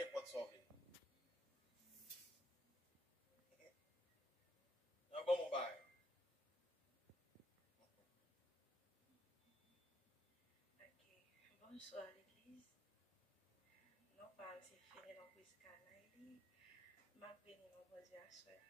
n'importe sauver. Un bon mon bail. Ok, bonsoir l'église. Non, pas c'est fini dans le canal. Ma béni mon bon Dieu à soeur.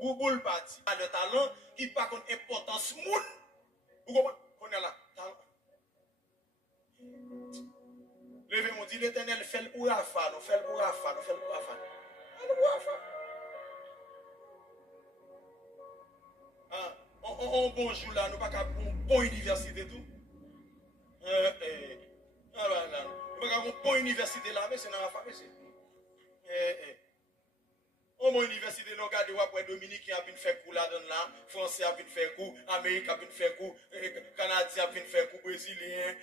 Bouboule parti. Le talent qui pas contre importance moun. Vous comprenez? On est là. Levez mon dit l'Éternel fait le pour Rafa, nous fait le pour Rafa, nous fait le pour Rafa. Le pour Rafa. On bonjour là, nous pas qu'à une bonne université tout. Nous pas qu'à une bonne université là, mais c'est dans Rafa, mais c'est. On m'a université, nous regardons après Dominique qui a bien fait coup là-dedans là, Français a bien fait coup, Amérique a bien fait coup, Canadien a bien fait coup, Brésilien,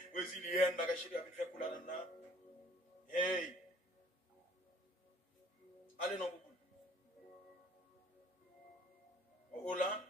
Bagachiri a bien fait coup là-dedans là. Hey! Allez non, beaucoup. Oh là.